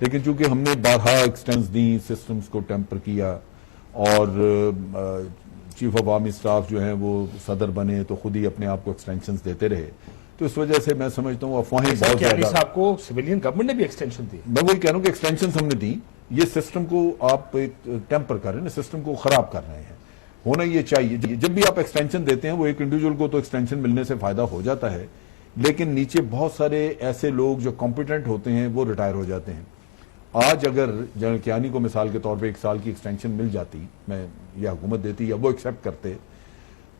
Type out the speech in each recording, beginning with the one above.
لیکن چونکہ ہم نے بارہا ایکسٹینس دی، سسٹمز کو ٹیمپر کیا، اور چیف آف آرمی اسٹاف جو ہیں وہ صدر بنے تو خود ہی اپنے آپ کو ایکسٹینشنز دیتے رہے، تو اس وجہ سے میں سمجھتا ہوں افواہیں بہت کیانی زیادہ. صاحب کو سویلین گورنمنٹ نے بھی ایکسٹینشن دی. میں وہی کہہ رہا ہوں کہ ایکسٹینشنز ہم نے دی، یہ سسٹم کو آپ ایک ٹیمپر کر رہے ہیں، سسٹم کو خراب کر رہے ہیں. ہونا یہ چاہیے جب بھی آپ ایکسٹینشن دیتے ہیں، وہ ایک انڈیویجول کو تو ایکسٹینشن ملنے سے فائدہ ہو جاتا ہے، لیکن نیچے بہت سارے ایسے لوگ جو کمپیٹنٹ ہوتے ہیں وہ ریٹائر ہو جاتے ہیں. آج اگر جنرل کیانی کو مثال کے طور پہ 1 سال کی ایکسٹینشن مل جاتی، میں یہ حکومت دیتی یا وہ ایکسیپٹ کرتے،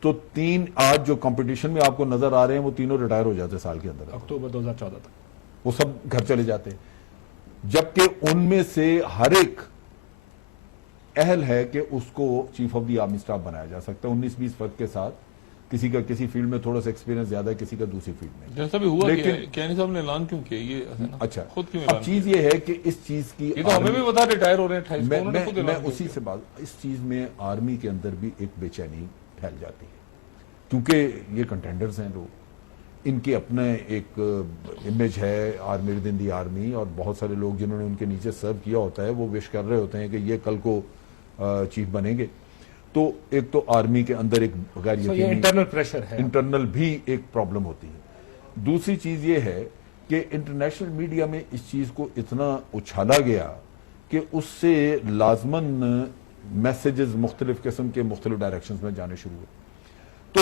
تو 3 آج جو کمپٹیشن میں آپ کو نظر آ رہے ہیں وہ تینوں ریٹائر ہو جاتے سال کے اندر، اکتوبر 2014 تک وہ سب گھر چلے جاتے، جبکہ ان میں سے ہر ایک اہل ہے کہ اس کو chief of the army staff بنایا جا سکتا ہے 19-20 فرق کے ساتھ. کسی کا کسی فیلڈ میں تھوڑا سا ایکسپیرینس زیادہ ہے، کسی کا دوسری فیلڈ میں. جیسا بھی ہوا لیکن کیانی صاحب نے اعلان کیوں کیا یہ اچھا خود کیوں اب اعلان چیز یہ ہے کہ اس چیز کی یہ تو ہمیں بھی بتا ریٹائر ہو رہے ہیں 28 کو، انہوں نے خود میں اعلان اسی سے بات، اس چیز میں آرمی کے اندر بھی ایک بے چینی پھیل جاتی ہے، کیونکہ یہ کنٹینڈرز ہیں لوگ، ان کے اپنے ایک امیج ہے army with in the army, اور بہت سارے لوگ جنہوں نے ان کے نیچے سرو کیا ہوتا ہے وہ وش کر رہے ہوتے ہیں کہ یہ کل کو چیف بنیں گے. تو ایک تو آرمی کے اندر ایک غیر یہ یقینی انٹرنل پریشر ہے. انٹرنل بھی ایک پرابلم ہوتی ہے. دوسری چیز یہ ہے کہ انٹرنیشنل میڈیا میں اس چیز کو اتنا اچھالا گیا کہ اس سے لازماً میسیجز مختلف قسم کے مختلف ڈائریکشنز میں جانے شروع ہوئے. تو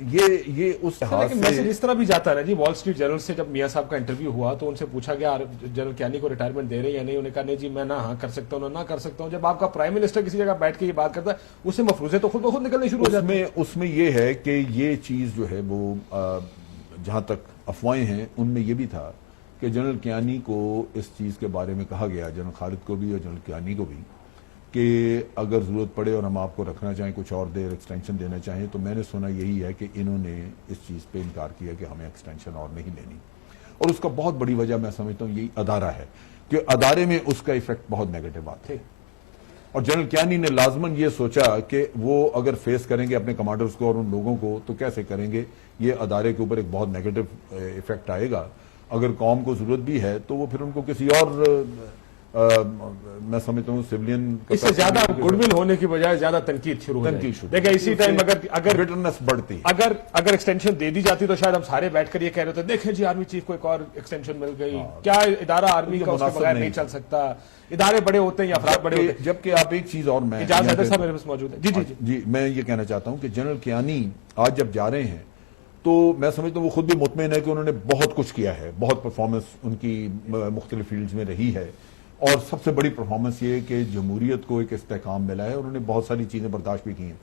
یہ اس لحاظ لیکن میسج سے اس طرح بھی جاتا ہے نا جی. وال اسٹریٹ جرنل سے جب میاں صاحب کا انٹرویو ہوا تو ان سے پوچھا گیا جنرل کیانی کو ریٹائرمنٹ دے رہے ہیں یا نہیں، انہوں نے کہا نہیں جی میں نہ ہاں کر سکتا ہوں نہ کر سکتا ہوں. جب آپ کا پرائم منسٹر کسی جگہ بیٹھ کے یہ بات کرتا ہے اس سے مفروضے تو خود بخود نکلنے شروع ہو جاتے ہیں. اس میں یہ ہے کہ یہ چیز جو ہے وہ جہاں تک افواہیں ہیں ان میں یہ بھی تھا کہ جنرل کیانی کو اس چیز کے بارے میں کہا گیا، جنرل خالد کو بھی اور جنرل کیانی کو بھی، کہ اگر ضرورت پڑے اور ہم آپ کو رکھنا چاہیں، کچھ اور دیر ایکسٹینشن دینا چاہیں. تو میں نے سنا یہی ہے کہ انہوں نے اس چیز پہ انکار کیا کہ ہمیں ایکسٹینشن اور نہیں لینی، اور اس کا بہت بڑی وجہ میں سمجھتا ہوں یہی ادارہ ہے کہ ادارے میں اس کا ایفیکٹ بہت نیگیٹو آتا ہے. اور جنرل کیانی نے لازماً یہ سوچا کہ وہ اگر فیس کریں گے اپنے کمانڈرز کو اور ان لوگوں کو تو کیسے کریں گے، یہ ادارے کے اوپر ایک بہت نیگیٹو ایفیکٹ آئے گا. اگر قوم کو ضرورت بھی ہے تو وہ پھر ان کو کسی اور میں سمجھتا ہوں سیولین اس سے زیادہ گڈ ول ہونے کی بجائے زیادہ تنقید شروع ہو جائے. دیکھیں اسی ٹائم اگر بٹرنس بڑھتی، اگر ایکسٹینشن دے دی جاتی تو شاید ہم سارے بیٹھ کر یہ کہہ رہے تھے دیکھیں جی آرمی چیف کو ایک اور ایکسٹینشن مل گئی، کیا ادارہ آرمی کا اس کے بغیر نہیں چل سکتا، ادارے بڑے ہوتے ہیں یا افراد بڑے ہوتے ہیں. جبکہ آپ ایک چیز اور میں اجازت صاحب میرے پاس موجود ہے. جی جی جی جی میں یہ کہنا چاہتا ہوں کہ جنرل کیانی آج جب جا رہے ہیں تو میں سمجھتا ہوں وہ خود بھی مطمئن ہے کہ انہوں نے بہت کچھ کیا ہے، بہت پرفارمنس ان کی مختلف فیلڈز میں رہی ہے، اور سب سے بڑی پرفارمنس یہ ہے کہ جمہوریت کو ایک استحکام ملا ہے، انہوں نے بہت ساری چیزیں برداشت بھی کی ہیں.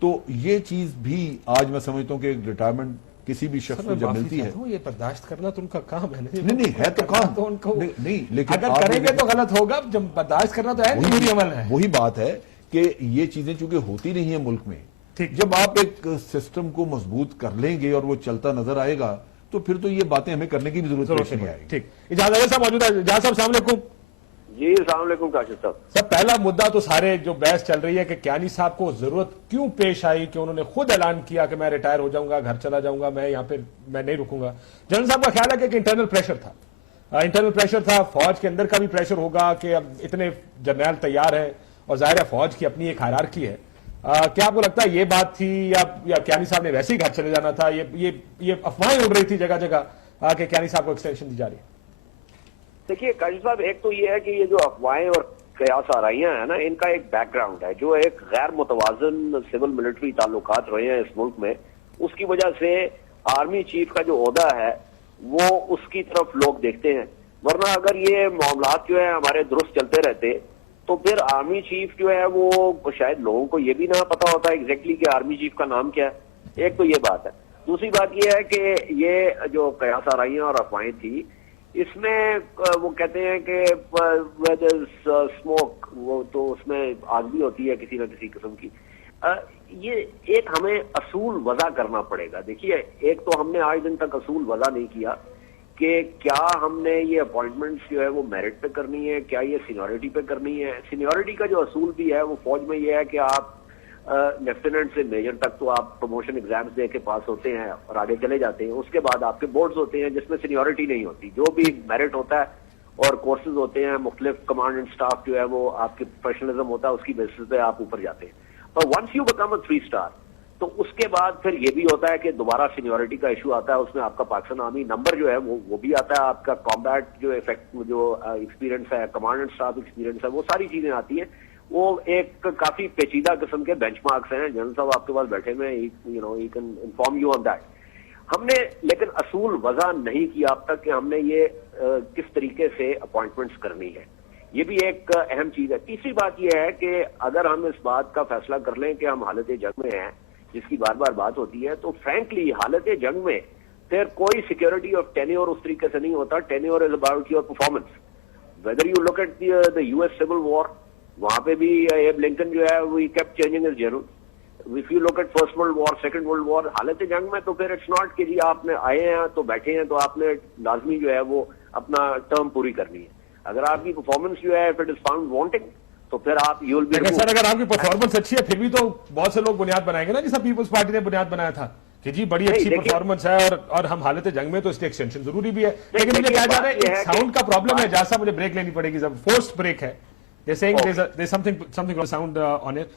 تو یہ چیز بھی آج میں سمجھتا ہوں کہ ایک ریٹائرمنٹ کسی بھی شخص کو جب ملتی ہے، یہ برداشت کرنا تو ان کا کام ہے. نہیں ہے تو کام تو ان کو نہیں، لیکن اگر کریں گے تو غلط ہوگا، جب برداشت کرنا تو ہے جمہوری عمل ہے. وہی بات ہے کہ یہ چیزیں چونکہ ہوتی نہیں ہیں ملک میں، جب آپ ایک سسٹم کو مضبوط کر لیں گے اور وہ چلتا نظر آئے گا تو پھر تو یہ باتیں ہمیں کرنے کی بھی ضرورت نہیں آئے گی. ٹھیک، اجازت صاحب موجود ہے. اجازت صاحب السلام علیکم. جی السلام علیکم کاشف صاحب. سب پہلا مدعا تو سارے جو بحث چل رہی ہے کہ کیانی صاحب کو ضرورت کیوں پیش آئی کہ انہوں نے خود اعلان کیا کہ میں ریٹائر ہو جاؤں گا، گھر چلا جاؤں گا، میں یہاں پہ میں نہیں رکوں گا. جنرل صاحب کا خیال ہے کہ انٹرنل پریشر تھا، انٹرنل پریشر تھا، فوج کے اندر کا بھی پریشر ہوگا کہ اب اتنے جرنیل تیار ہیں اور ظاہر ہے فوج کی اپنی ایک ہائرارکی ہے. کیا آپ کو لگتا ہے یہ بات تھی یا کیانی صاحب نے ویسے ہی گھر چلے جانا تھا؟ یہ افواہیں اڑ رہی تھی جگہ جگہ کہ کیانی صاحب کو ایکسٹینشن دی جا رہی ہے. دیکھیے کاشف صاحب، ایک تو یہ ہے کہ یہ جو افواہیں اور قیاس آرائیاں ہیں نا، ان کا ایک بیک گراؤنڈ ہے جو ایک غیر متوازن سول ملٹری تعلقات رہے ہیں اس ملک میں. اس کی وجہ سے آرمی چیف کا جو عہدہ ہے وہ اس کی طرف لوگ دیکھتے ہیں. ورنہ اگر یہ معاملات جو ہے ہمارے درست چلتے رہتے تو پھر آرمی چیف جو ہے وہ شاید لوگوں کو یہ بھی نہ پتا ہوتا ایگزیکٹلی کہ آرمی چیف کا نام کیا ہے. ایک تو یہ بات ہے. دوسری بات یہ ہے کہ یہ جو قیاس آرائیاں اور افواہیں تھی اس میں وہ کہتے ہیں کہ اسموک وہ تو اس میں آگ بھی ہوتی ہے کسی نہ کسی قسم کی. یہ ایک ہمیں اصول وضع کرنا پڑے گا. دیکھیے ایک تو ہم نے آج دن تک اصول وضع نہیں کیا کہ کیا ہم نے یہ اپوائنٹمنٹس جو ہے وہ میرٹ پہ کرنی ہے، کیا یہ سینیورٹی پہ کرنی ہے. سینیورٹی کا جو اصول بھی ہے وہ فوج میں یہ ہے کہ آپ لیفٹیننٹ سے میجر تک تو آپ پروموشن ایگزامز دے کے پاس ہوتے ہیں اور آگے چلے جاتے ہیں. اس کے بعد آپ کے بورڈز ہوتے ہیں جس میں سینیورٹی نہیں ہوتی، جو بھی میرٹ ہوتا ہے اور کورسز ہوتے ہیں مختلف. کمانڈ اینڈ اسٹاف جو ہے وہ آپ کے پروفیشنلزم ہوتا ہے, اس کی بیسس پہ آپ اوپر جاتے ہیں. پر once you become a 3 star تو اس کے بعد پھر یہ بھی ہوتا ہے کہ دوبارہ سینیورٹی کا ایشو آتا ہے. اس میں آپ کا پاکستان آرمی نمبر جو ہے وہ بھی آتا ہے, آپ کا کامبیٹ جو افیکٹ جو ایکسپیرینس ہے, کمانڈ اینڈ اسٹاف ایکسپیرینس ہے, وہ ساری چیزیں آتی ہیں. وہ ایک کافی پیچیدہ قسم کے بینچ مارکس ہیں. جنرل صاحب آپ کے پاس بیٹھے ہوئے ہیں, he can inform you on that. ہم نے لیکن اصول وضع نہیں کیا اب تک کہ ہم نے یہ کس طریقے سے اپوائنٹمنٹس کرنی ہے. یہ بھی ایک اہم چیز ہے. تیسری بات یہ ہے کہ اگر ہم اس بات کا فیصلہ کر لیں کہ ہم حالت جنگ میں ہیں, جس کی بار بار بات ہوتی ہے, تو فرینکلی حالت جنگ میں پھر کوئی سیکورٹی آف ٹینیور اس طریقے سے نہیں ہوتا. Tenure is about your performance. Whether you look at the U S civil war, وہاں پہ بھی ایب لنکن جو ہے we kept changing as general. If you look at first world war, second world war, حالت جنگ میں تو پھر اٹس ناٹ کہ جی آپ نے آئے ہیں تو بیٹھے ہیں تو آپ نے لازمی جو ہے وہ اپنا ٹرم پوری کرنی ہے. اگر آپ کی پرفارمنس جو ہے if it is found wanting تو پھر آپ یو ول بی. لیکن سر اگر آپ کی پرفارمنس اچھی ہے پھر بھی تو بہت سے لوگ بنیاد بنائیں گے نا, جیسا پیپلز پارٹی نے بنیاد بنایا تھا کہ جی بڑی اچھی پرفارمنس ہے اور ہم حالت جنگ میں, تو اس کی ایکسٹینشن ضروری بھی ہے. لیکن مجھے کہا جا رہا ہے ایک ساؤنڈ کا پرابلم ہے, جیسا مجھے بریک لینی پڑے گی, جب فورسڈ بریک ہے. They're saying there's something sound on it.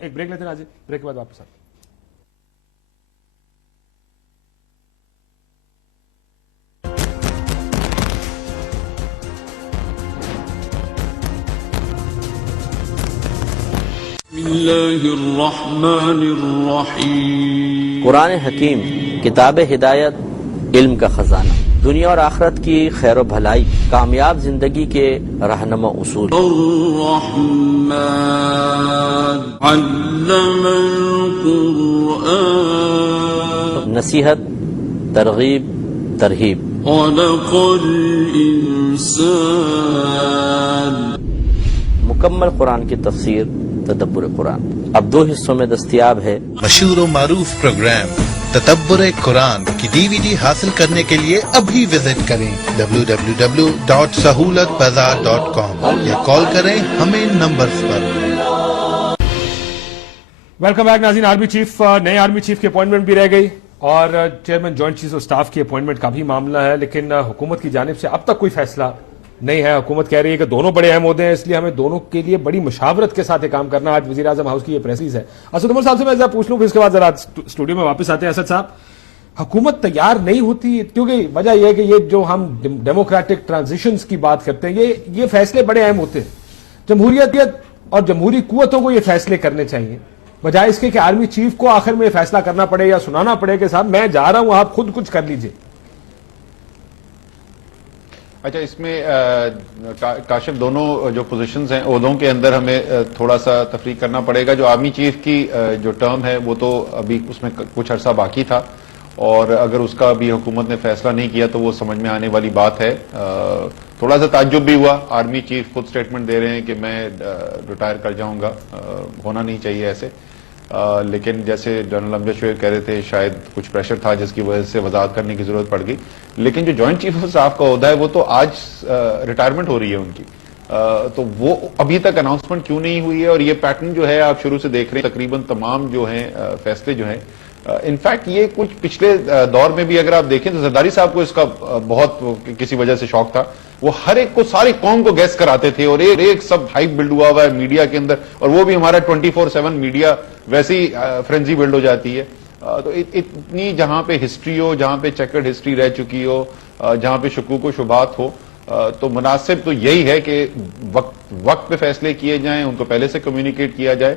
ایک بریک لیتے ہیں آج, بریک کے بعد واپس آتے ہیں. بسم اللہ الرحمن الرحیم. قرآن حکیم کتاب ہدایت, علم کا خزانہ, دنیا اور آخرت کی خیر و بھلائی, کامیاب زندگی کے رہنما اصول. الرحمن علم القرآن, نصیحت, ترغیب, ترہیب. خلق الانسان. مکمل قرآن کی تفسیر, تدبر قرآن, اب 2 حصوں میں دستیاب ہے. مشہور و معروف پروگرام تدبر قرآن کی DVD حاصل کرنے کے لیے ابھی وزٹ کریں www.sahulatbazaar.com یا کال کریں ہمیں نمبرز پر. ویلکم بیک ناظرین. آرمی چیف, نئے آرمی چیف کی اپوائنٹمنٹ بھی رہ گئی اور chairman joint chief of staff کی اپوائنٹمنٹ کا بھی معاملہ ہے, لیکن حکومت کی جانب سے اب تک کوئی فیصلہ نہیں ہے. حکومت کہہ رہی ہے کہ دونوں بڑے اہم عہدے ہیں, اس لیے ہمیں دونوں کے لیے بڑی مشاورت کے ساتھ کام کرنا. آج وزیر اعظم ہاؤس کی یہ پریس ہے. اسد عمر صاحب سے میں ذرا پوچھ لوں, پھر اس کے بعد ذرا اسٹوڈیو میں واپس آتے ہیں. اسد صاحب, حکومت تیار نہیں ہوتی کیونکہ وجہ یہ ہے کہ یہ جو ہم ڈیموکریٹک ٹرانزیشنز کی بات کرتے ہیں, یہ فیصلے بڑے اہم ہوتے ہیں. جمہوریت اور جمہوری قوتوں کو یہ فیصلے کرنے چاہیے, بجائے اس کے کہ آرمی چیف کو آخر میں فیصلہ کرنا پڑے یا سنانا پڑے کہ صاحب میں جا رہا ہوں, آپ خود کچھ کر لیجئے. اچھا, اس میں کاشف دونوں جو پوزیشنز ہیں عہدوں کے اندر ہمیں تھوڑا سا تفریق کرنا پڑے گا. جو آرمی چیف کی جو ٹرم ہے وہ تو ابھی اس میں کچھ عرصہ باقی تھا, اور اگر اس کا بھی حکومت نے فیصلہ نہیں کیا تو وہ سمجھ میں آنے والی بات ہے. تھوڑا سا تعجب بھی ہوا, آرمی چیف خود سٹیٹمنٹ دے رہے ہیں کہ میں ریٹائر کر جاؤں گا, ہونا نہیں چاہیے ایسے. لیکن جیسے جنرل امجد شعیب کہہ رہے تھے شاید کچھ پریشر تھا جس کی وجہ سے وضاحت کرنے کی ضرورت پڑ گئی. لیکن جو جوائنٹ چیف آف اسٹاف کا عہدہ ہے وہ تو آج ریٹائرمنٹ ہو رہی ہے ان کی, تو وہ ابھی تک اناؤنسمنٹ کیوں نہیں ہوئی ہے. اور یہ پیٹرن جو ہے آپ شروع سے دیکھ رہے ہیں, تقریباً تمام جو ہیں فیصلے جو ہیں, انفیکٹ یہ کچھ پچھلے دور میں بھی اگر آپ دیکھیں تو زرداری صاحب کو اس کا بہت کسی وجہ سے شوق تھا. وہ ہر ایک کو, ساری قوم کو گیس کراتے تھے, اور ایک سب ہائپ بلڈ ہوا ہے میڈیا کے اندر, اور وہ بھی ہمارا 24/7 میڈیا ویسی فرینزی بلڈ ہو جاتی ہے. تو اتنی جہاں پہ ہسٹری ہو, جہاں پہ چیکرڈ ہسٹری رہ چکی ہو, جہاں پہ شکوک و شبہات ہو, تو مناسب تو یہی ہے کہ وقت پہ فیصلے کیے جائیں, ان کو پہلے سے کمیونیکیٹ کیا جائے,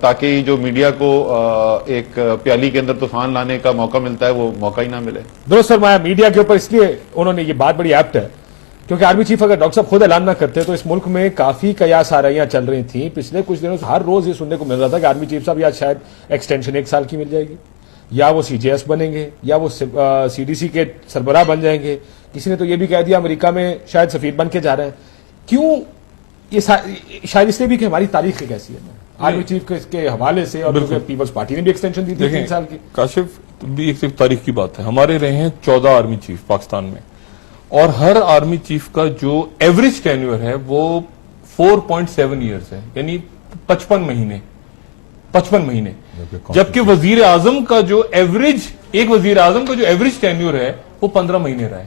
تاکہ جو میڈیا کو ایک پیالی کے اندر طوفان لانے کا موقع ملتا ہے وہ موقع ہی نہ ملے. درست فرمایا. میڈیا کے اوپر اس لیے انہوں نے یہ بات بڑی ایپٹ ہے کیونکہ آرمی چیف اگر ڈاکٹر صاحب خود اعلان نہ کرتے تو اس ملک میں کافی قیاس آرائیاں چل رہی تھیں. پچھلے کچھ دنوں سے ہر روز یہ سننے کو مل رہا تھا کہ آرمی چیف صاحب یا شاید ایکسٹینشن 1 سال کی مل جائے گی, یا وہ CJS بنیں گے, یا وہ CDC کے سربراہ بن جائیں گے. کسی نے تو یہ بھی کہہ دیا امریکہ میں شاید سفیر بن کے جا رہے ہیں. کیوں؟ یہ شاید اس لیے بھی کہ ہماری تاریخ ایک ایسی ہے آرمی چیف کے حوالے سے, اور پیپلز پارٹی نے بھی ایکسٹینشن دی تھی 3 سال کی. کاشف بھی ایک صرف تاریخ کی بات ہے, ہمارے رہے ہیں 14 آرمی چیف پاکستان میں, اور ہر آرمی چیف کا جو ایوریج ٹینیور ہے وہ 4.7 ایئرز ہے, یعنی 55 مہینے. جبکہ وزیر اعظم کا جو ایوریج ٹینیور ہے وہ 15 مہینے رہا ہے.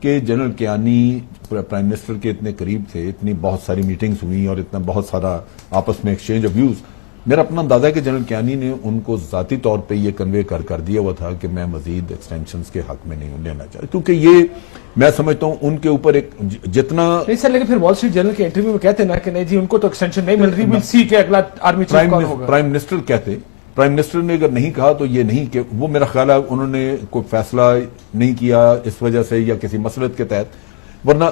کہ جنرل کیانی پرائم منسٹر کے اتنے قریب تھے, اتنی بہت ساری میٹنگز ہوئی اور اتنا بہت سارا آپس میں ایکسچینج آف ویوز. میرا اپنا اندازہ ہے کہ جنرل کیانی نے ان کو ذاتی طور پہ یہ کنوے کر دیا ہوا تھا کہ میں مزید ایکسٹینشنز کے حق میں نہیں لینا چاہتا, کیونکہ یہ میں سمجھتا ہوں ان کے اوپر ایک جتنا نہیں سر, لیکن پھر وال اسٹریٹ جرنل کے انٹرویو میں کہتے ہیں نا کہ نہیں جی ان کو تو ایکسٹینشن نہیں مل رہی, ول سی کہ اگلا آرمی چیف کون ہوگا. پرائم منسٹر کہتے, پرائم منسٹر نے اگر نہیں کہا تو یہ نہیں کہ وہ, میرا خیال ہے انہوں نے کوئی فیصلہ نہیں کیا اس وجہ سے یا کسی مسلط کے تحت, ورنہ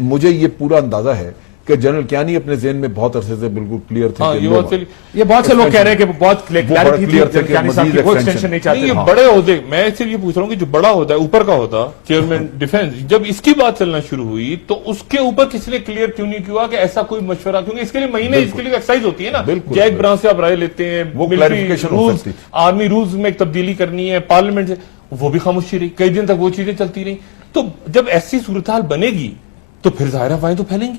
مجھے یہ پورا اندازہ ہے کہ جنرل کیانی اپنے ذہن میں بہت عرصے سے بالکل کلیئر تھے. یہ بہت سے لوگ کہہ رہے ہیں کہ بہت کلیئرٹی تھی جنرل کیانی صاحب کی, وہ ایکسٹینشن نہیں چاہتے. یہ بڑے عہدے, میں صرف یہ پوچھ رہا ہوں کہ جو بڑا ہوتا ہے اوپر کا ہوتا چیئرمین ڈیفنس, جب اس کی بات چلنا شروع ہوئی تو اس کے اوپر کسی نے کلیئر کیوں نہیں کیا کہ ایسا کوئی مشورہ, کیونکہ اس کے لیے مہینے اس کے لیے ایکسرسائز ہوتی ہے نا, جیک برانچ سے آپ رائے لیتے ہیں, وہ کلیریفیکیشن ہو سکتی, آرمی رولز میں ایک تبدیلی کرنی ہے پارلیمنٹ سے, وہ بھی خاموشی رہی, کئی دن تک وہ چیزیں چلتی رہی. تو جب ایسی صورتحال بنے گی تو پھر ظاہر افواہیں تو پھیلیں گی,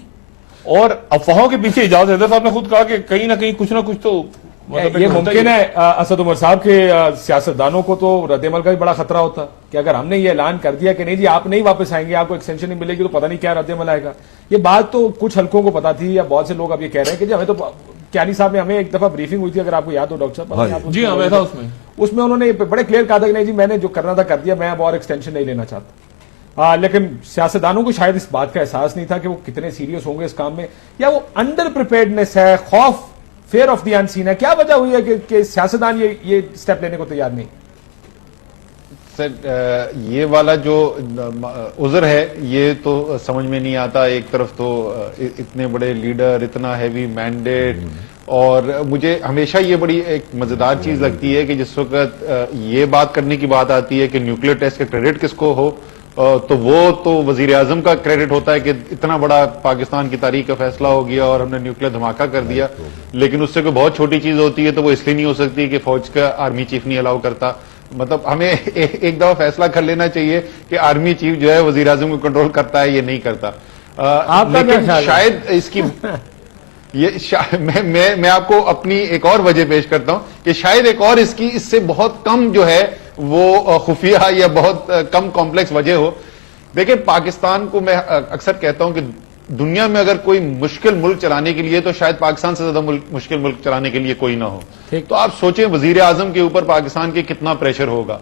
اور افواہوں کے پیچھے اجازت حیدر صاحب نے خود کہا کہ کہیں نہ کہیں کچھ نہ کچھ تو یہ ممکن ہے. اسد عمر صاحب کے سیاستدانوں کو تو رد عمل کا بھی بڑا خطرہ ہوتا کہ اگر ہم نے یہ اعلان کر دیا کہ نہیں جی آپ نہیں واپس آئیں گے, آپ کو ایکسٹینشن نہیں ملے گی, تو پتہ نہیں کیا رد عمل آئے گا. یہ بات تو کچھ حلقوں کو پتا تھی, یا بہت سے لوگ اب یہ کہہ رہے ہیں کہ جی ہمیں تو کیانی صاحب نے, ہمیں ایک دفعہ بریفنگ ہوئی تھی اگر آپ کو یاد ہو ڈاکٹر صاحب, جی ہاں تھا اس میں انہوں نے بڑے کلیئر کہا تھا کہ نہیں جی میں نے جو کرنا تھا کر دیا, میں اب اور ایکسٹینشن نہیں لینا چاہتا. لیکن سیاستدانوں کو شاید اس بات کا احساس نہیں تھا کہ وہ کتنے سیریس ہوں گے اس کام میں, یا وہ انڈر پریپیئرڈنس ہے, خوف, فیئر آف دی انسین ہے. کیا وجہ ہوئی ہے کہ سیاستدان یہ اسٹیپ لینے کو تیار نہیں؟ سر یہ والا جو عذر ہے یہ تو سمجھ میں نہیں آتا. ایک طرف تو اتنے بڑے لیڈر, اتنا ہیوی مینڈیٹ, اور مجھے ہمیشہ یہ بڑی ایک مزیدار چیز لگتی ہے کہ جس وقت یہ بات کرنے کی بات آتی ہے کہ نیوکلیئر ٹیسٹ کا کریڈٹ کس کو ہو, تو وہ تو وزیر اعظم کا کریڈٹ ہوتا ہے کہ اتنا بڑا پاکستان کی تاریخ کا فیصلہ ہو گیا اور ہم نے نیوکلیئر دھماکہ کر دیا. لیکن اس سے کوئی بہت چھوٹی چیز ہوتی ہے تو وہ اس لیے نہیں ہو سکتی کہ فوج کا آرمی چیف نہیں الاؤ کرتا. مطلب ہمیں ایک دفعہ فیصلہ کر لینا چاہیے کہ آرمی چیف جو ہے وزیر اعظم کو کنٹرول کرتا ہے, یہ نہیں کرتا. لیکن شاید اس کی میں آپ کو اپنی ایک اور وجہ پیش کرتا ہوں کہ شاید ایک اور اس سے بہت کم جو ہے وہ خفیہ یا بہت کم کمپلیکس وجہ ہو. دیکھیں پاکستان کو میں اکثر کہتا ہوں کہ دنیا میں اگر کوئی مشکل ملک چلانے کے لیے تو شاید پاکستان سے زیادہ مشکل ملک چلانے کے لیے کوئی نہ ہو. تو آپ سوچیں وزیر اعظم کے اوپر پاکستان کے کتنا پریشر ہوگا,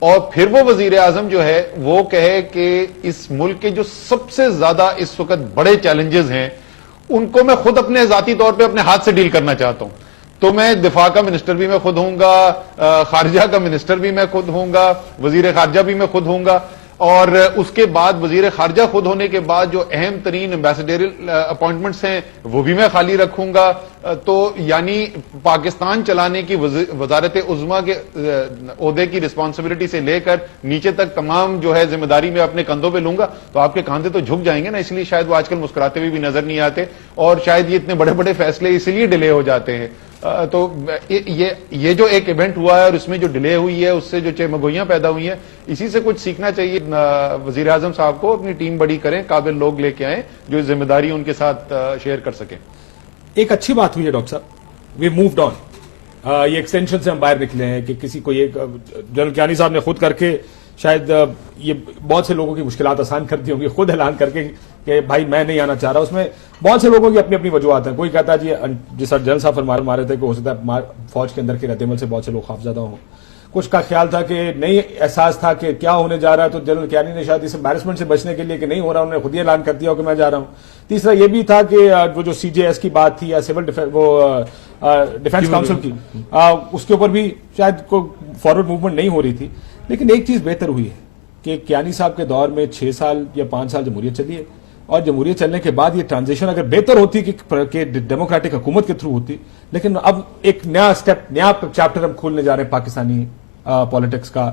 اور پھر وہ وزیر اعظم جو ہے وہ کہے کہ اس ملک کے جو سب سے زیادہ اس وقت بڑے چیلنجز ہیں ان کو میں خود اپنے ذاتی طور پہ اپنے ہاتھ سے ڈیل کرنا چاہتا ہوں. تو میں دفاع کا منسٹر بھی میں خود ہوں گا, خارجہ کا منسٹر بھی میں خود ہوں گا, وزیر خارجہ بھی میں خود ہوں گا, اور اس کے بعد وزیر خارجہ خود ہونے کے بعد جو اہم ترین ایمبیسڈریل اپوائنٹمنٹس ہیں وہ بھی میں خالی رکھوں گا. تو یعنی پاکستان چلانے کی وزارت عظمیٰ کے عہدے کی رسپانسبلٹی سے لے کر نیچے تک تمام جو ہے ذمہ داری میں اپنے کندھوں پہ لوں گا, تو آپ کے کاندھے تو جھک جائیں گے نا. اس لیے شاید وہ آج کل مسکراتے ہوئے بھی نظر نہیں آتے, اور شاید یہ اتنے بڑے بڑے فیصلے اسی لیے ڈیلے ہو جاتے ہیں. تو یہ جو ایک ایونٹ ہوا ہے اور اس میں جو ڈیلے ہوئی ہے اس سے جو چمگوئیاں پیدا ہوئی ہیں, اسی سے کچھ سیکھنا چاہیے وزیر اعظم صاحب کو. اپنی ٹیم بڑی کریں, قابل لوگ لے کے آئیں جو ذمہ داری ان کے ساتھ شیئر کر سکیں. ایک اچھی بات ہوئی ہے ڈاکٹر صاحب, وی مووڈ آن. یہ ایکسٹینشن سے ہم باہر نکلے ہیں کہ کسی کو یہ جنرل کیانی صاحب نے خود کر کے شاید یہ بہت سے لوگوں کی مشکلات آسان کر دی ہوں گی, خود اعلان کر کے کہ بھائی میں نہیں آنا چاہ رہا. اس میں بہت سے لوگوں کی اپنی اپنی وجوہات ہیں. کوئی کہتا ہے جی جیسا جنرل صاحف فرما رہے تھے کہ ہو سکتا ہے فوج کے اندر کے رد عمل سے بہت سے لوگ خوفزدہ ہوں. کچھ کا خیال تھا کہ نہیں احساس تھا کہ کیا ہونے جا رہا ہے, تو جنرل کیانی نے شاید اس امبیرسمنٹ سے بچنے کے لیے کہ نہیں ہو رہا انہوں نے خود ہی اعلان کر دیا ہو کہ میں جا رہا ہوں. تیسرا یہ بھی تھا کہ وہ جو سی جے ایس کی بات تھی یا سول ڈیفینس کاؤنسل کی, اس کے اوپر بھی شاید کوئی فارورڈ موومنٹ نہیں ہو رہی تھی. لیکن ایک چیز بہتر ہوئی ہے کہ کیانی صاحب کے دور میں 6 سال یا 5 سال جمہوریت چلی ہے, اور جمہوریت چلنے کے بعد یہ ٹرانزیشن اگر بہتر ہوتی کہ ڈیموکریٹک حکومت کے تھرو ہوتی, لیکن اب ایک نیا اسٹیپ, نیا چیپٹر ہم کھولنے جا رہے ہیں پاکستانی پالیٹکس کا,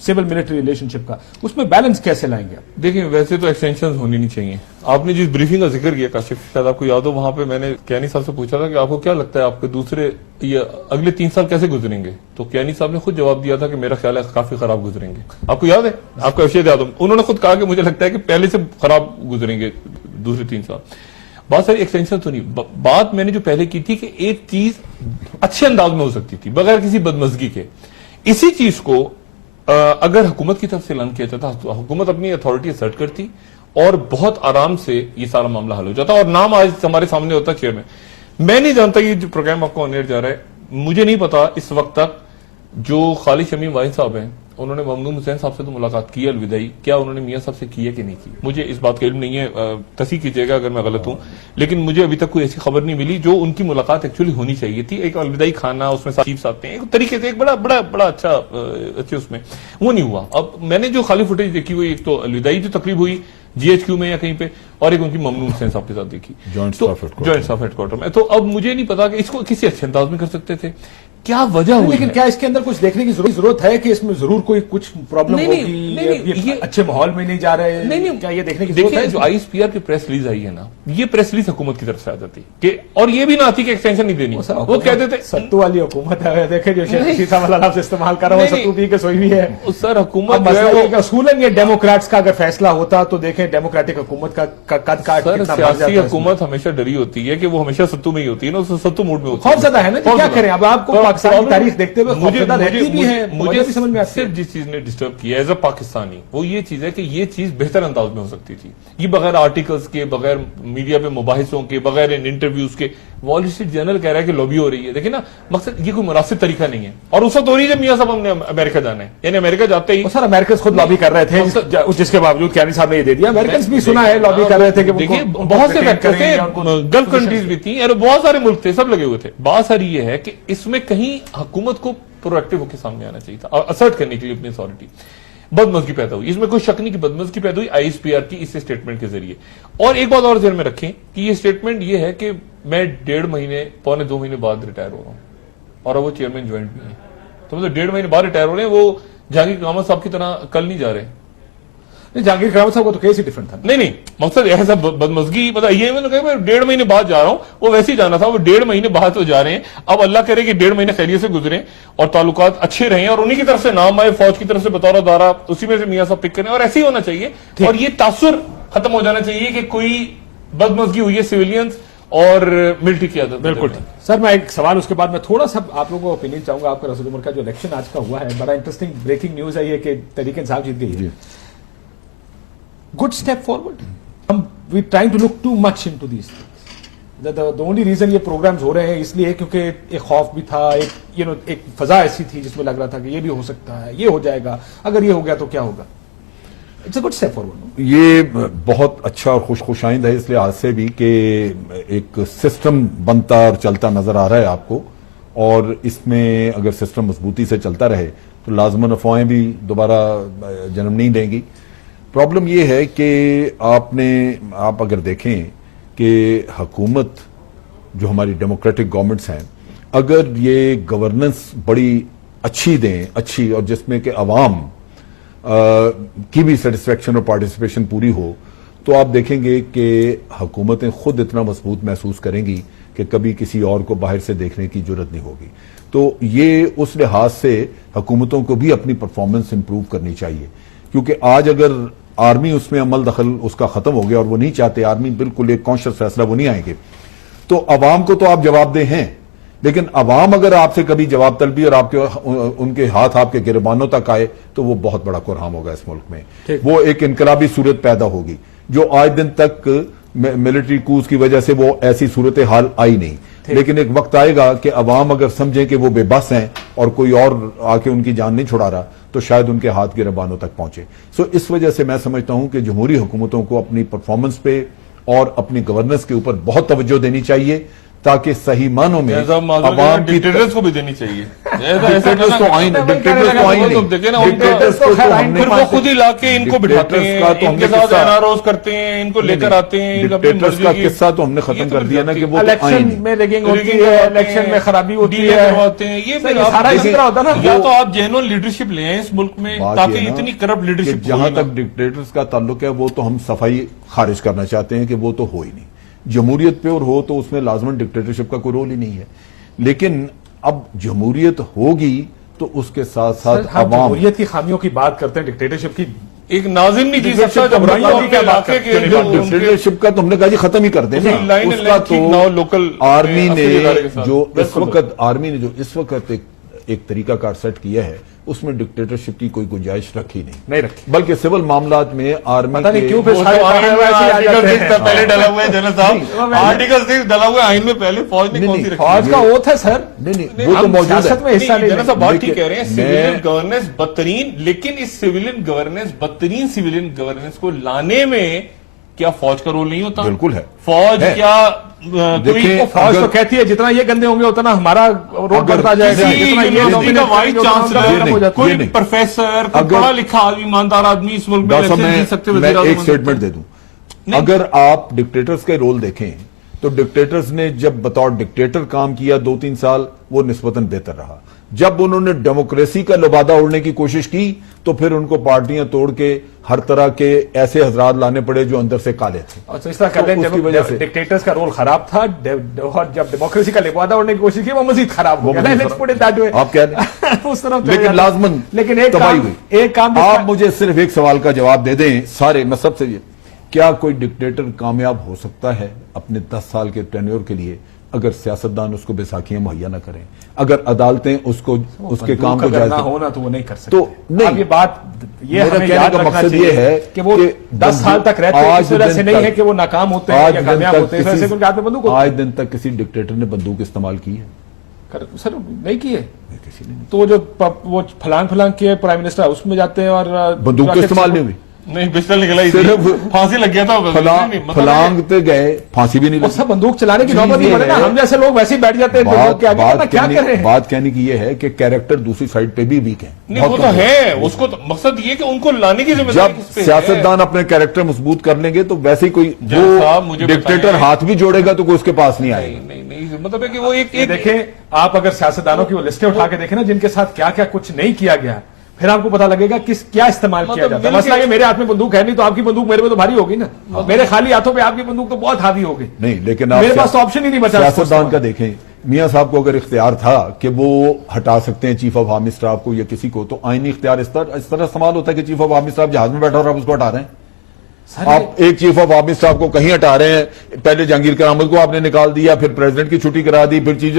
سول ملٹری ریلیشن شپ کا. اس میں بیلنس کیسے لائیں گے؟ دیکھیں ویسے تو ایکسٹینشن ہونی نہیں چاہیے. آپ نے جس بریفنگ کا ذکر کیا کاشف, شاید آپ کو یاد ہو, وہاں پہ میں نے کیانی صاحب سے پوچھا تھا کہ آپ کو کیا لگتا ہے آپ کے دوسرے یہ اگلے 3 سال کیسے گزریں گے, تو کیانی صاحب نے خود جواب دیا تھا کہ میرا خیال ہے کافی خراب گزریں گے. آپ کو یاد ہے, آپ کو اشیاء یاد ہو, انہوں نے خود کہا کہ مجھے لگتا ہے کہ پہلے سے خراب گزریں گے دوسرے 3 سال. بہت ساری ایکسٹینشن تو نہیں, بات میں نے جو پہلے کی تھی کہ ایک چیز اچھے انداز میں ہو سکتی تھی بغیر کسی بدمزگی کے. اسی چیز کو اگر حکومت کی طرف سے اعلان کیا جاتا تو حکومت اپنی اتھارٹی اسرٹ کرتی اور بہت آرام سے یہ سارا معاملہ حل ہو جاتا، اور نام آج ہمارے سامنے ہوتا چیئرمین. میں نہیں جانتا یہ جو پروگرام آپ کو آن ایئر جا رہا ہے، مجھے نہیں پتا اس وقت تک جو خالد شمیم واحد صاحب ہیں انہوں نے ممنون حسین صاحب سے تو ملاقات کی الوداعی، کیا انہوں نے میاں صاحب سے کی ہے کہ نہیں کی؟ مجھے اس بات کا علم نہیں ہے، تصحیح کیجیے گا اگر میں غلط ہوں، لیکن مجھے ابھی تک کوئی ایسی خبر نہیں ملی. جو ان کی ملاقات ایکچولی ہونی چاہیے تھی، ایک الوداعی کھانا، اس میں چیف صاحب تھے ایک طریقے سے، ایک بڑا اچھا اس میں وہ نہیں ہوا. اب میں نے جو خالی فوٹیج دیکھی ہوئی، ایک تو الوداعی جو تقریب ہوئی جی ایچ کیو میں یا کہیں پہ، اور ایک ان کی ممنون حسین صاحب کے ساتھ دیکھی جوائنٹ اسٹاف ہیڈ کوارٹر میں. تو اب مجھے نہیں پتا کہ اس کو کسی اچھے انداز میں کر سکتے تھے، کیا وجہ ہوئی. لیکن کیا اس کے اندر کچھ دیکھنے کی ضرورت ہے کہ اس میں ضرور کوئی کچھ پرابلم ہوگی، یہ اچھے ماحول میں نہیں جا رہے؟ نہیں، کیا یہ دیکھنے کی ضرورت ہے؟ جو آئی ایس پی آر کی پریس ریلیز آئی ہے نا، یہ پریس ریلیز حکومت کی طرف سے آ جاتی کہ، اور یہ بھی نہ آتی کہ ایکسٹینشن نہیں دینی. وہ کہتے تھے ستو والی حکومت ہے، دیکھیں جو شیخ رشید صاحب اللہ سے استعمال کر رہا ہوں، ستو پی کے سوئی بھی ہے. سر حکومت جو ہے وہ اصولاً یہ ڈیموکریٹس کا اگر فیصلہ ہوتا تو دیکھیں ڈیموکریٹک حکومت کا قد کاٹ سر کتنا بڑھ جاتا سیاسی ہے. حکومت ہمیشہ ڈری ہوتی ہے کہ وہ ہمیشہ ستو میں ہی ہوتی ہے نا، ستو موڈ میں ہوتی ہے. خوف زدہ ہے نا، کیا کریں اب آپ کو پاکستان کی تاریخ دیکھتے ہوئے خوف زدہ رہتی بھی ہے. مجھے سمجھ میں آتی ہے صرف جس چیز نے ڈسٹرب کیا ایز اے پاکستانی وہ یہ چیز ہے کہ یہ چیز بہتر انداز میں ہو سکتی تھی. یہ بغیر آرٹیکلز کے، بغیر میڈیا پہ مباحثوں کے، بغیر انٹرویوز کے، وال اسٹریٹ جرنل کہہ رہا ہے کہ لابی ہو رہی ہے. دیکھیں نا، مقصد یہ کوئی مناسب طریقہ نہیں ہے، اور اس وقت ہو رہی ہے جب میاں صاحب ہم نے امریکہ جانا ہے، یعنی امریکہ جاتے ہی سر امریکنز خود لابی کر رہے تھے، جس کے باوجود کیانی صاحب نے یہ دے دیا. امریکنز بھی سنا ہے لابی کر رہے تھے کہ دیکھیں بہت سے فیکٹر تھے، گلف کنٹریز بھی تھیں، بہت سارے ملک تھے، سب لگے ہوئے تھے. بات ساری یہ ہے کہ اس میں کہیں حکومت کو پرو ایکٹیو ہو کے سامنے آنا چاہیے تھا، اسرٹ کرنے کے لیے اپنی اتھارٹی. بدمزگی پیدا ہوئی، اس میں کوئی شک نہیں کہ بدمزگی پیدا ہوئی آئی ایس پی آر کی اس اسٹیٹمنٹ کے ذریعے. اور ایک بات اور ذہن میں رکھیں کہ یہ اسٹیٹمنٹ یہ ہے کہ میں 1.5 مہینے پونے 2 مہینے بعد ریٹائر ہو رہا ہوں، اور اب وہ چیئرمین جوائنٹ بھی ہیں، تو مطلب 1.5 مہینے بعد ریٹائر ہو رہے ہیں. وہ جہانگیر کرامت صاحب کی طرح کل نہیں جا رہے. جہانگیر کرامت صاحب کا تو کیس ہی ڈفرنٹ تھا. نہیں مقصد ایسا بدمزگی پتا یہ میں نے کہا میں 1.5 مہینے بعد جا رہا ہوں، وہ ویسے ہی جانا تھا. وہ 1.5 مہینے بعد تو جا رہے ہیں، اب اللہ کرے کہ 1.5 مہینے خیریت سے گزریں اور تعلقات اچھے رہیں، اور انہی کی طرف سے نام آئے فوج کی طرف سے بطور دارہ، اسی میں سے میاں صاحب پک کریں، اور ایسے ہی ہونا چاہیے. اور یہ تاثر ختم ہو جانا چاہیے کہ کوئی بدمزگی ہوئی ہے سویلینز اور ملٹری کی عادت. بالکل سر. میں ایک سوال اس کے بعد میں تھوڑا سا آپ لوگوں کو اوپینین چاہوں گا. آپ کا رسول عمر کا جو الیکشن آج کا ہوا ہے، بڑا انٹرسٹنگ بریکنگ نیوز ہے یہ کہ تحریک انصاف جیت گئی ہے. Good step forward. We trying to look too much into these things. The only reason یہ پروگرامز ہو رہے ہیں اس لیے کیونکہ ایک خوف بھی تھا، ایک فضا ایسی تھی جس میں لگ رہا تھا کہ یہ بھی ہو سکتا ہے، یہ ہو جائے گا، اگر یہ ہو گیا تو کیا ہوگا. It's a good step forward. یہ بہت اچھا اور خوش آئند ہے اس لحاظ سے بھی کہ ایک سسٹم بنتا اور چلتا نظر آ رہا ہے آپ کو، اور اس میں اگر سسٹم مضبوطی سے چلتا رہے تو لازماً افواہیں بھی دوبارہ جنم نہیں دیں گی. پرابلم یہ ہے کہ آپ اگر دیکھیں کہ حکومت جو ہماری ڈیموکریٹک گورنمنٹس ہیں، اگر یہ گورننس بڑی اچھی دیں، اچھی، اور جس میں کہ عوام کی بھی سیٹسفیکشن اور پارٹیسپیشن پوری ہو، تو آپ دیکھیں گے کہ حکومتیں خود اتنا مضبوط محسوس کریں گی کہ کبھی کسی اور کو باہر سے دیکھنے کی ضرورت نہیں ہوگی. تو یہ اس لحاظ سے حکومتوں کو بھی اپنی پرفارمنس امپروو کرنی چاہیے، کیونکہ آج اگر آرمی اس میں عمل دخل اس کا ختم ہو گیا، اور وہ نہیں چاہتے، آرمی بالکل ایک کانشیس فیصلہ وہ نہیں آئیں گے، تو عوام کو تو آپ جواب دہ ہیں، لیکن عوام اگر آپ سے کبھی جواب طلبی اور آپ کے ان کے ہاتھ آپ کے گربانوں تک آئے تو وہ بہت بڑا قرحام ہوگا اس ملک میں. وہ ایک انقلابی صورت پیدا ہوگی جو آج دن تک ملٹری کوز کی وجہ سے وہ ایسی صورتحال آئی نہیں. لیکن ایک وقت آئے گا کہ عوام اگر سمجھیں کہ وہ بے بس ہیں اور کوئی اور آ کے ان کی جان نہیں چھڑا رہا تو شاید ان کے ہاتھ گربانوں تک پہنچے. سو اس وجہ سے میں سمجھتا ہوں کہ جمہوری حکومتوں کو اپنی پرفارمنس پہ اور اپنی گورننس کے اوپر بہت توجہ دینی چاہیے تاکہ صحیح معنوں میں عوام کی ڈکٹیٹرز کو بھی دینی چاہیے. ڈکٹیٹرز تو آئین ہے، ڈکٹیٹرز تو آئین نہیں، ڈکٹیٹرز کو تو ہم نے پھر وہ خود ہی لا کے ان کو بٹھاتے ہیں، ان کے ساتھ این آر اوز کرتے ہیں، ان کو لے کر آتے ہیں. ڈکٹیٹرز کا قصہ تو ہم نے ختم کر دیا نا کہ وہ تو آئین الیکشن میں ریگنگ ہوتی ہے، الیکشن میں خرابی ہوتی ہے، یہ سارا خطرہ ہوتا ہے نا. یا تو آپ جینوئن لیڈرشپ لیں اس ملک میں تاکہ اتنی کرپٹ لیڈرشپ. جہاں تک ڈکٹیٹرز کا تعلق ہے وہ تو ہم صفائی خارج کرنا چاہتے ہیں کہ وہ تو ہو ہی نہیں. جمہوریت پہ اور ہو تو اس میں لازماً ڈکٹیٹرشپ کا کوئی رول ہی نہیں ہے. لیکن اب جمہوریت ہوگی تو اس کے ساتھ ساتھ عوام. جمہوریت کی خامیوں کی بات کرتے ہیں، ڈکٹیٹرشپ کی ایک ناظم نہیں جی سکتا ڈکٹیٹرشپ کا تو ہم نے کہا جی ختم ہی کر دیں نا. اس کا تو آرمی نے جو اس وقت ایک طریقہ کار سیٹ کیا ہے اس میں ڈکٹیٹرشپ کی کوئی گنجائش رکھی نہیں رکھی، بلکہ سول معاملات میں آرمی پتہ نہیں کے کیوں پھر پہلے ڈلا ہوا ہے جنرل صاحب، آرٹیکل 6 ڈلا ہوا ہے آئین میں، پہلے فوج نے کون سی رکھی؟ فوج کا اوتھ ہے سر، نہیں وہ تو موجود ہے سیاست میں حصہ جنرل صاحب بات ٹھیک کہہ رہے ہیں، سیویلین میں گورننس بدترین، لیکن اس سیویلین گورننس بدترین سیویلین گورننس کو لانے میں کیا فوج کا رول نہیں ہوتا؟ بالکل ہے، فوج کیا دیکھیں فوج تو کہتی ہے جتنا یہ گندے ہوں گے اتنا ہمارا رول بڑھتا جائے گا، جتنا یہ یونیورسٹی کا وائس چانسلر کوئی نہیں، پروفیسر کوئی پڑھا لکھا آدمی ایماندار آدمی اس ملک میں الیکشن جیت سکتے میں ایک سٹیٹمنٹ دے دوں، اگر آپ ڈکٹیٹرز کے رول دیکھیں تو ڈکٹیٹرز نے جب بطور ڈکٹیٹر کام کیا 2-3 سال وہ نسبتاً بہتر رہا، جب انہوں نے ڈیموکریسی کا لبادہ اڑنے کی کوشش کی تو پھر ان کو پارٹیاں توڑ کے ہر طرح کے ایسے حضرات لانے پڑے جو اندر سے کالے تھے، اور اس طرح کر لیں جب ڈکٹیٹرز کا رول خراب تھا اور جب ڈیموکریسی کا لبادہ اڑنے کی کوشش کی وہ مزید خراب ہو گیا، آپ کہہ رہے اس طرح لیکن لازماً لیکن ایک کام آپ مجھے صرف ایک سوال کا جواب دے دیں سارے، میں سب سے کیا کوئی ڈکٹیٹر کامیاب ہو سکتا ہے اپنے 10 سال کے ٹینیور کے لیے اگر سیاستدان اس کو بیساکھیاں مہیا نہ کریں، اگر عدالتیں اس کے کام کو جائز ہونا تو وہ نہیں کر سکتے؟ تو نہیں، یہ بات یہ ہمیں یاد رکھنا مقصد یہ ہے کہ وہ 10 سال تک رہتے ہیں، اس وجہ سے نہیں ہے کہ وہ ناکام ہوتے ہیں یا کامیاب ہوتے ہیں، ایسے ان ہاتھ میں بندوق ہوتی ہے۔ آج دن تک کسی ڈکٹیٹر نے بندوق استعمال کی ہے؟ سر نہیں کی ہے، تو جو وہ پھلانگ کے پرائم منسٹر اس میں جاتے ہیں اور بندوق استعمال نہیں ہوئی، نہیں پسٹل نکلا، پھانسی لگ گیا تھا، پھلانگتے گئے، پھانسی بھی نہیں لگی، سب بندوق چلانے کی نوبت نہیں پڑے نا، ہم جیسے لوگ ویسے ہی بیٹھ جاتے ہیں۔ بات کہنے کی یہ ہے کہ کیریکٹر دوسری سائڈ پہ بھی ویک ہے، نہیں وہ تو ہے، اس کو مقصد یہ کہ ان کو لانے کی ذمہ داری کس پہ ہے؟ جب سیاستدان اپنے کیریکٹر مضبوط کر لیں گے تو ویسے ہی کوئی ڈکٹیٹر ہاتھ بھی جوڑے گا تو کوئی اس کے پاس نہیں آئے گا۔ نہیں مطلب ہے کہ وہ ایک دیکھیں آپ اگر سیاستدانوں کی وہ لسٹیں اٹھا کے دیکھیں نا جن کے ساتھ کیا کیا کچھ نہیں کیا گیا، پھر آپ کو پتا لگے گا کیا استعمال کیا جاتا ہے۔ مسئلہ یہ میرے ہاتھ میں بندوق ہے نہیں تو آپ کی بندوق میرے میں تو بھاری ہوگی نا، میرے خالی ہاتھوں پہ آپ کی بندوق تو بہت ہاوی ہوگی، نہیں لیکن میرے پاس تو آپشن ہی نہیں بچا۔ سیاستدان کا دیکھیں، میاں صاحب کو اگر اختیار تھا کہ وہ ہٹا سکتے ہیں چیف آف آرمی اسٹاف کو یا کسی کو، تو آئینی اختیار اس طرح استعمال ہوتا ہے کہ چیف آف آرمی اسٹاف جہاز میں بیٹھا اور آپ اس کو ہٹا رہے ہیں۔ آپ ایک چیف آف آرمی اسٹاف کو کہیں ہٹا رہے ہیں، پہلے جہانگیر کرامت کو آپ نے نکال دیا، پھر پریزیڈنٹ کی چھٹی کرا دی، پھر چیف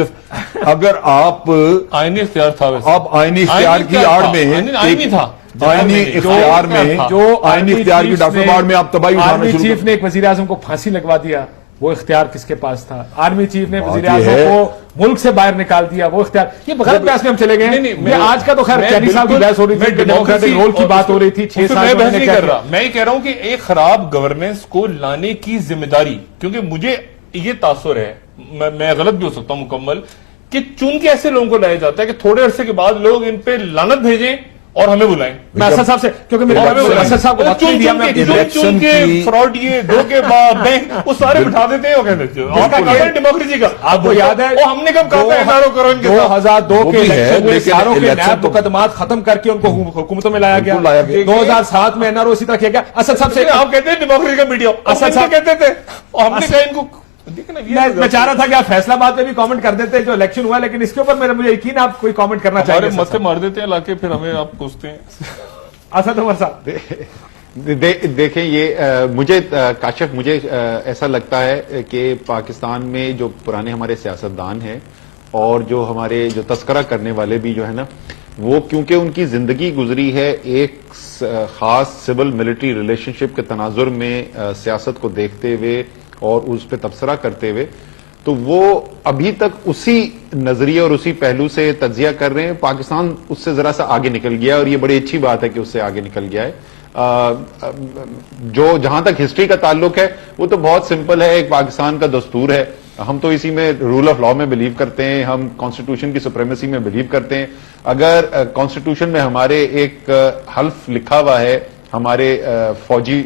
اگر آپ آئینی اختیار تھا، آپ آئینی اختیار کی آڑ میں آئینی تھا، آئینی اختیار میں جو آئینی اختیار کی ڈاکٹر باڑ میں آپ تباہی اٹھانا شروع چیف نے ایک وزیر اعظم کو پھانسی لگوا دیا، وہ اختیار کس کے پاس تھا؟ آرمی چیف نے وزیر اعظم کو ملک سے باہر نکال دیا، وہ اختیار۔ یہ بغیر بحث میں ہم چلے گئے ہیں، آج کا تو خیر چینی صاحب کی بحث ہو رہی تھی، ڈیموکریٹک رول کی بات ہو رہی تھی، 6 سال میں بحث نہیں کر رہا، میں یہ کہہ رہا ہوں کہ ایک خراب گورننس کو لانے کی ذمہ داری، کیونکہ مجھے یہ تاثر ہے، میں غلط بھی ہو سکتا ہوں مکمل، کہ چن کے ایسے لوگوں کو لایا جاتا ہے کہ تھوڑے عرصے کے بعد لوگ ان پہ لعنت بھیجیں اور ہمیں بلائیں۔ میں اسد صاحب سے، کیونکہ میرے اسد صاحب کو وقت نہیں دیا، میں چن کے فراڈ یہ دھوکے بینک وہ سارے بٹھا دیتے ہیں، وہ کہتے ہیں ڈیموکریسی کا۔ آپ کو یاد ہے ہم نے کب کہا تھا 2002 کے الیکشن میں ساروں کے نیب مقدمات ختم کر کے ان کو حکومتوں میں لایا گیا، 2007 میں NRO اسی طرح کیا گیا۔ اسد صاحب سے آپ کہتے ہیں ڈیموکریسی کا میڈیا، اسد صاحب کہتے تھے، ہم نے کہا ان کو میں چاہ رہا تھا کہ آپ فیصلہ باد میں بھی کامنٹ کر دیتے جو الیکشن ہوا، لیکن اس کے اوپر مجھے یقین آپ کوئی کامنٹ کرنا چاہیں گے؟ مت مار دیتے ہیں لا کے، پھر ہمیں آپ پوچھتے ہیں۔ اسد عمر صاحب دیکھیں، یہ مجھے کاشف مجھے ایسا لگتا ہے کہ پاکستان میں جو پرانے ہمارے سیاستدان ہیں اور جو ہمارے جو تذکرہ کرنے والے بھی جو ہے نا، وہ کیونکہ ان کی زندگی گزری ہے ایک خاص سول ملٹری ریلیشن شپ کے تناظر میں سیاست کو دیکھتے ہوئے اور اس پہ تبصرہ کرتے ہوئے، تو وہ ابھی تک اسی نظریے اور اسی پہلو سے تجزیہ کر رہے ہیں۔ پاکستان اس سے ذرا سا آگے نکل گیا اور یہ بڑی اچھی بات ہے کہ اس سے آگے نکل گیا ہے۔ جو جہاں تک ہسٹری کا تعلق ہے وہ تو بہت سمپل ہے، ایک پاکستان کا دستور ہے، ہم تو اسی میں رول آف لا میں بلیو کرتے ہیں، ہم کانسٹیٹیوشن کی سپریمیسی میں بلیو کرتے ہیں۔ اگر کانسٹیٹیوشن میں ہمارے ایک حلف لکھا ہوا ہے، ہمارے فوجی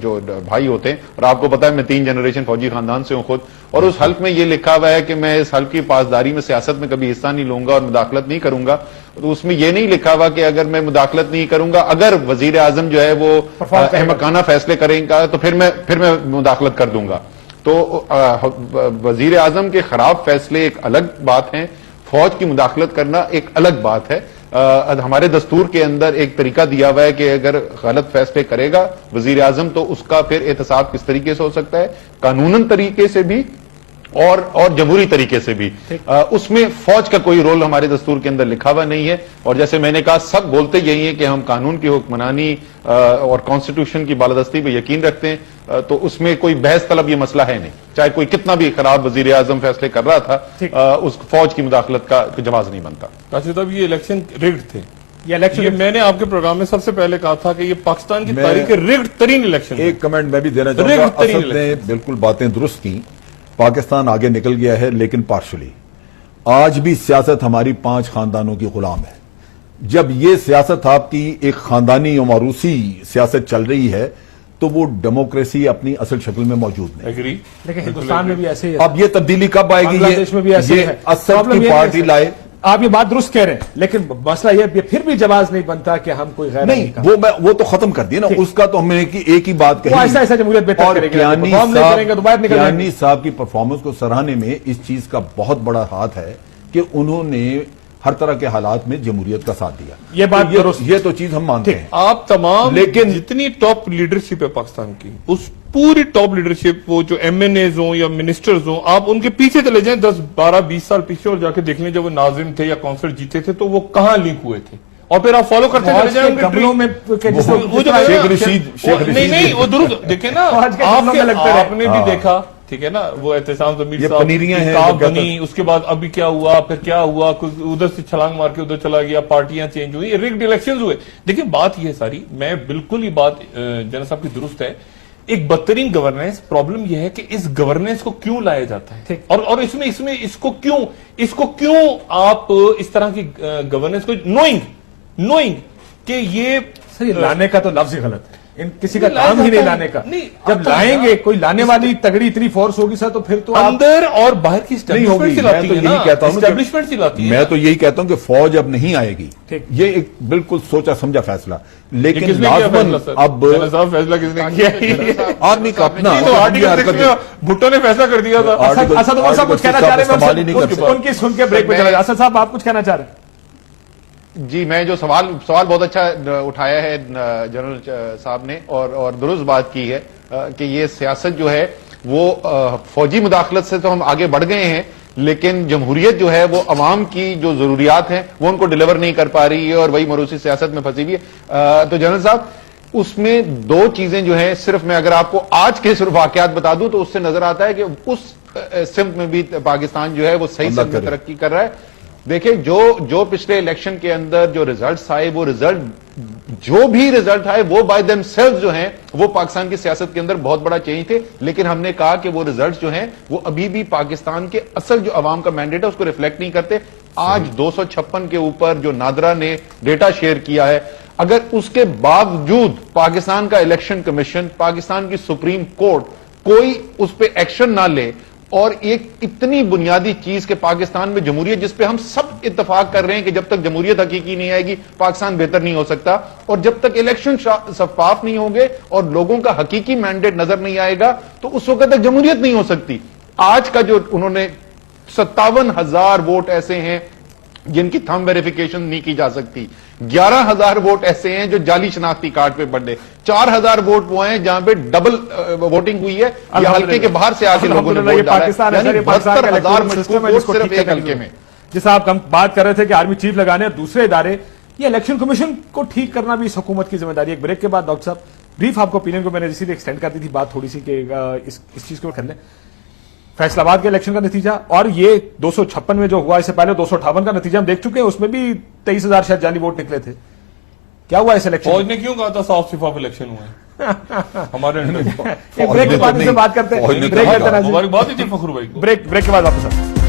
جو بھائی ہوتے ہیں، اور آپ کو پتا ہے میں 3 جنریشن فوجی خاندان سے ہوں خود، اور اس حلف میں یہ لکھا ہوا ہے کہ میں اس حلف کی پاسداری میں سیاست میں کبھی حصہ نہیں لوں گا اور مداخلت نہیں کروں گا، تو اس میں یہ نہیں لکھا ہوا کہ اگر میں مداخلت نہیں کروں گا، اگر وزیر اعظم جو ہے وہ احمقانہ فیصلے کریں گا تو پھر میں مداخلت کر دوں گا۔ تو وزیر اعظم کے خراب فیصلے ایک الگ بات ہیں، فوج کی مداخلت کرنا ایک الگ بات ہے۔ ہمارے دستور کے اندر ایک طریقہ دیا ہوا ہے کہ اگر غلط فیصلے کرے گا وزیر اعظم تو اس کا پھر احتساب کس طریقے سے ہو سکتا ہے، قانوناً طریقے سے بھی اور جمہوری طریقے سے بھی. اس میں فوج کا کوئی رول ہمارے دستور کے اندر لکھا ہوا نہیں ہے, اور جیسے میں نے کہا سب بولتے یہی ہیں کہ ہم قانون کی حکمرانی اور کانسٹیٹیوشن کی بالادستی پہ یقین رکھتے ہیں, تو اس میں کوئی بحث طلب یہ مسئلہ ہے نہیں. چاہے کوئی کتنا بھی خراب وزیر اعظم فیصلے کر رہا تھا, اس فوج کی مداخلت کا جواز نہیں بنتا. راشد صاحب یہ الیکشن ریگڈ تھے, یہ میں نے آپ کے پروگرام میں سب سے پہلے کہا تھا کہ یہ پاکستان کی تاریخ کے ریگڈ ترین الیکشن. ایک کمنٹ میں بھی دینا چاہوں گا, اسد نے بالکل باتیں درست کی, پاکستان آگے نکل گیا ہے لیکن پارشلی. آج بھی سیاست ہماری 5 خاندانوں کی غلام ہے. جب یہ سیاست آپ کی ایک خاندانی اور موروثی سیاست چل رہی ہے تو وہ ڈیموکریسی اپنی اصل شکل میں موجود نہیں. ایگری. لیکن ہندوستان میں بھی ایسے ہی ہے. اب یہ تبدیلی کب آئے گی؟ بنگلہ دیش میں بھی ایسے یہ ہے. اسد کی پارٹی لائے. آپ یہ بات درست کہہ رہے ہیں, لیکن مسئلہ یہ پھر بھی جواز نہیں بنتا کہ ہم کوئی غیر نہیں, وہ تو ختم کر دیا نا, اس کا تو ہم نے ایک ہی بات کہی. ایسا ایسا جمہوریت بہتر اور کرے گی, کیانی صاحب کی پرفارمنس کو سراہنے میں اس چیز کا بہت بڑا ہاتھ ہے کہ انہوں نے ہر طرح کے حالات میں جمہوریت کا ساتھ دیا. یہ بات یہ تو چیز ہم مانتے ہیں. آپ تمام لیکن جتنی ٹاپ لیڈرشپ ہے پاکستان کی, اس پوری ٹاپ لیڈرشپ, وہ جو ایم این ایز ہوں یا منسٹرز ہوں, آپ ان کے پیچھے چلے جائیں 10 12 20 سال پیچھے اور جا کے دیکھ لیں جب وہ ناظم تھے یا کونسلر جیتے تھے تو وہ کہاں لنک ہوئے تھے, اور پھر آپ فالو کرتے چلے جائیں قبلوں میں. شیخ رشید نہیں وہ درست دیکھیں نا, آپ نے بھی دیکھا, ٹھیک ہے نا, وہ احتسام ضمیر صاحب بنی, اس کے بعد ابھی کیا ہوا, پھر کیا ہوا, ادھر سے چھلانگ مار کے ادھر چلا گیا, پارٹیاں چینج ہوئی, ریگڈ الیکشنز ہوئے. دیکھیں بات یہ ہے ساری, میں بالکل ہی بات جنرل صاحب کی درست ہے. ایک بدترین گورننس, پرابلم یہ ہے کہ اس گورننس کو کیوں لایا جاتا ہے, اور اس میں اس کو کیوں آپ اس طرح کی گورننس کو نوئنگ کہ یہ لانے کا تو لفظ ہی غلط ہے, کسی کا کام ہی نہیں لانے کا. جب لائیں گے کوئی لانے والی تگڑی اتنی فورس ہوگی سر, تو پھر تو اندر اور باہر کی اسٹیبلشمنٹ سے لاتی ہے نا, اسٹیبلشمنٹ سے لاتی ہے. میں تو یہی کہتا ہوں کہ فوج اب نہیں آئے گی, یہ ایک بالکل سوچا سمجھا فیصلہ, لیکن لازماً اب فیصلہ کس نے کیا, آدمی کا اپنا بھٹو نے فیصلہ کر دیا تھا. اسد عمر صاحب کچھ کہنا چاہ رہے ہیں, ان کی سن کے بریک پہ چلا جائے. اسد صاحب آپ کچھ کہنا چاہ رہے ہیں؟ جی, میں جو سوال بہت اچھا اٹھایا ہے جنرل صاحب نے, اور درست بات کی ہے کہ یہ سیاست جو ہے وہ فوجی مداخلت سے تو ہم آگے بڑھ گئے ہیں, لیکن جمہوریت جو ہے وہ عوام کی جو ضروریات ہیں وہ ان کو ڈیلیور نہیں کر پا رہی ہے, اور وہی موروثی سیاست میں پھنسی ہوئی ہے. تو جنرل صاحب اس میں 2 چیزیں جو ہیں, صرف میں اگر آپ کو آج کے صرف واقعات بتا دوں تو اس سے نظر آتا ہے کہ اس سمت میں بھی پاکستان جو ہے وہ صحیح سمت میں ترقی کر رہا ہے. دیکھیں جو پچھلے الیکشن کے اندر جو ریزلٹس آئے, وہ جو بھی ریزلٹ آئے وہ بائی دیم سیلف جو ہیں وہ پاکستان کی سیاست کے اندر بہت بڑا چینج تھے, لیکن ہم نے کہا کہ وہ ریزلٹس جو ہیں وہ ابھی بھی پاکستان کے اصل جو عوام کا مینڈیٹ ہے اس کو ریفلیکٹ نہیں کرتے. آج 256 کے اوپر جو نادرا نے ڈیٹا شیئر کیا ہے, اگر اس کے باوجود پاکستان کا الیکشن کمیشن, پاکستان کی سپریم کورٹ کوئی اس پہ ایکشن نہ لے, اور ایک اتنی بنیادی چیز کہ پاکستان میں جمہوریت, جس پہ ہم سب اتفاق کر رہے ہیں کہ جب تک جمہوریت حقیقی نہیں آئے گی پاکستان بہتر نہیں ہو سکتا, اور جب تک الیکشن شفاف نہیں ہوں گے اور لوگوں کا حقیقی مینڈیٹ نظر نہیں آئے گا تو اس وقت تک جمہوریت نہیں ہو سکتی. آج کا جو انہوں نے 57,000 ووٹ ایسے ہیں جن کی تھم ویریفیکیشن نہیں کی جا سکتی, 11,000 ووٹ ایسے ہیں جو جعلی شناختی کارڈ پہ بڑھے, 4,000 ووٹ وہ ہیں جہاں پہ ڈبل ووٹنگ ہوئی ہے, یہ حلقے کے باہر سے آ کے لوگوں نے ووٹ ڈالا ہے, یعنی 72,000 مشکوک ووٹ صرف ایک حلقے میں. جس آپ بات کر رہے تھے کہ آرمی چیف لگانے اور دوسرے ادارے, یہ الیکشن کمیشن کو ٹھیک کرنا بھی اس حکومت کی ذمہ داری ہے. ایک بریک کے بعد ڈاکٹر صاحب بریف آپ کو اوپینین کو میں نے اسی لیے ایکسٹینڈ کر دی تھی بات تھوڑی سی کہ اس چیز کو کر لیں. فیصل آباد کے الیکشن کا نتیجہ اور یہ 256 میں جو ہوا, اس سے پہلے 258 کا نتیجہ ہم دیکھ چکے ہیں, اس میں بھی 23,000 شاید جعلی ووٹ نکلے تھے. کیا ہوا اس الیکشن؟ فوج نے کیوں کہا تھا صاف شفاف الیکشن ہوا ہے ہمارے بریک کے بعد سے بات کرتے ہیں, ہماری بات ہی تھی فخر بھائی کو. بریک کے بعد واپس